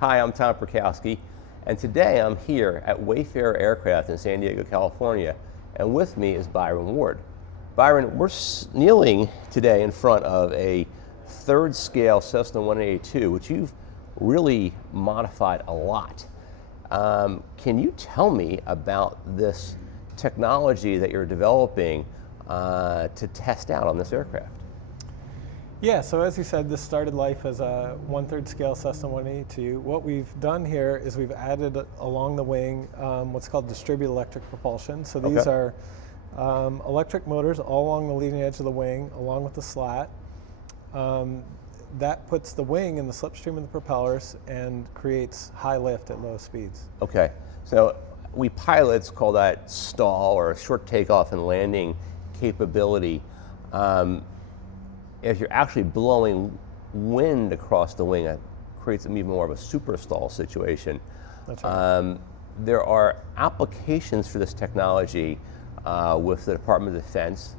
Hi, I'm Tom Perkowski, and today I'm here at Wayfarer Aircraft in San Diego, California, and with me is Byron Ward. Byron, we're kneeling today in front of a third scale Cessna 182, which you've really modified a lot. Can you tell me about this technology that you're developing to test out on this aircraft? Yeah, so as you said, this started life as a 1/3 scale Cessna 182. What we've done here is we've added along the wing what's called distributed electric propulsion. So these are electric motors all along the leading edge of the wing, along with the slat. That puts the wing in the slipstream of the propellers and creates high lift at low speeds. Okay, so we pilots call that stall or short takeoff and landing capability. If you're actually blowing wind across the wing, it creates even more of a super stall situation. That's right. There are applications for this technology with the Department of Defense.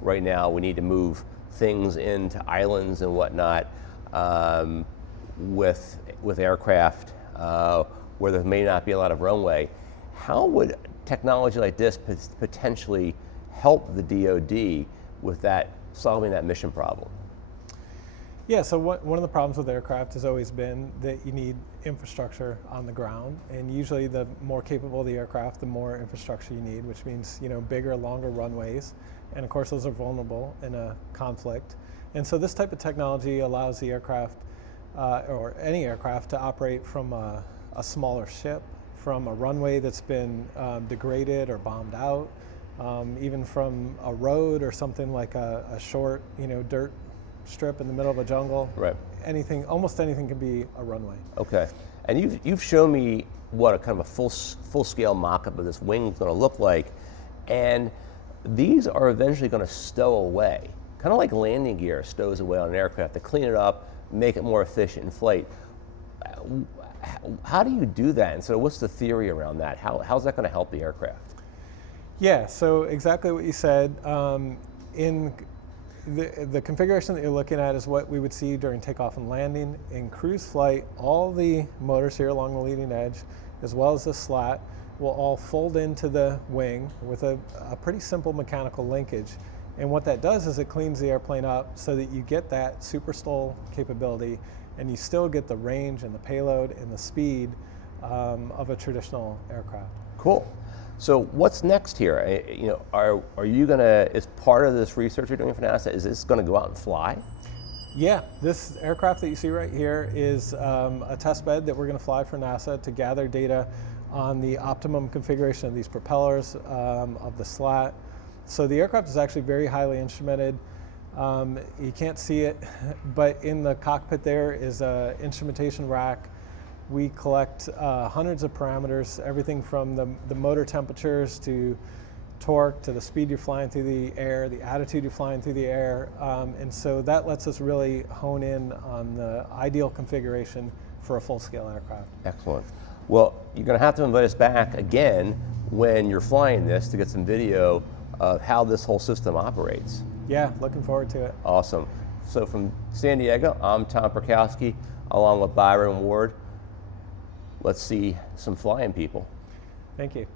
Right now, we need to move things into islands and whatnot with aircraft where there may not be a lot of runway. How would technology like this potentially help the DoD with that, solving that mission problem? Yeah, so one of the problems with aircraft has always been that you need infrastructure on the ground, and usually the more capable the aircraft, the more infrastructure you need, which means bigger, longer runways, and of course those are vulnerable in a conflict. And so this type of technology allows the aircraft, or any aircraft, to operate from a smaller ship, from a runway that's been degraded or bombed out, even from a road or something like a short, dirt strip in the middle of a jungle. Right. Anything, almost anything can be a runway. Okay, and you've shown me what a kind of a full scale mock-up of this wing is going to look like, and these are eventually going to stow away, kind of like landing gear stows away on an aircraft to clean it up, make it more efficient in flight. How do you do that? And so, what's the theory around that? How's that going to help the aircraft? Yeah, so exactly what you said. In the configuration that you're looking at is what we would see during takeoff and landing. In cruise flight, all the motors here along the leading edge, as well as the slat, will all fold into the wing with a pretty simple mechanical linkage. And what that does is it cleans the airplane up so that you get that super stall capability, and you still get the range and the payload and the speed of a traditional aircraft. Cool. So what's next here? Are you going to, as part of this research you're doing for NASA, is this going to go out and fly? Yeah, this aircraft that you see right here is a test bed that we're going to fly for NASA to gather data on the optimum configuration of these propellers, of the slat. So the aircraft is actually very highly instrumented. You can't see it, but in the cockpit there is an instrumentation rack. We collect hundreds of parameters, everything from the motor temperatures to torque to the speed you're flying through the air, the attitude you're flying through the air. And so that lets us really hone in on the ideal configuration for a full-scale aircraft. Excellent. Well, you're going to have to invite us back again when you're flying this to get some video of how this whole system operates. Yeah, looking forward to it. Awesome. So from San Diego, I'm Tom Perkowski, along with Byron Ward. Let's see some flying people. Thank you.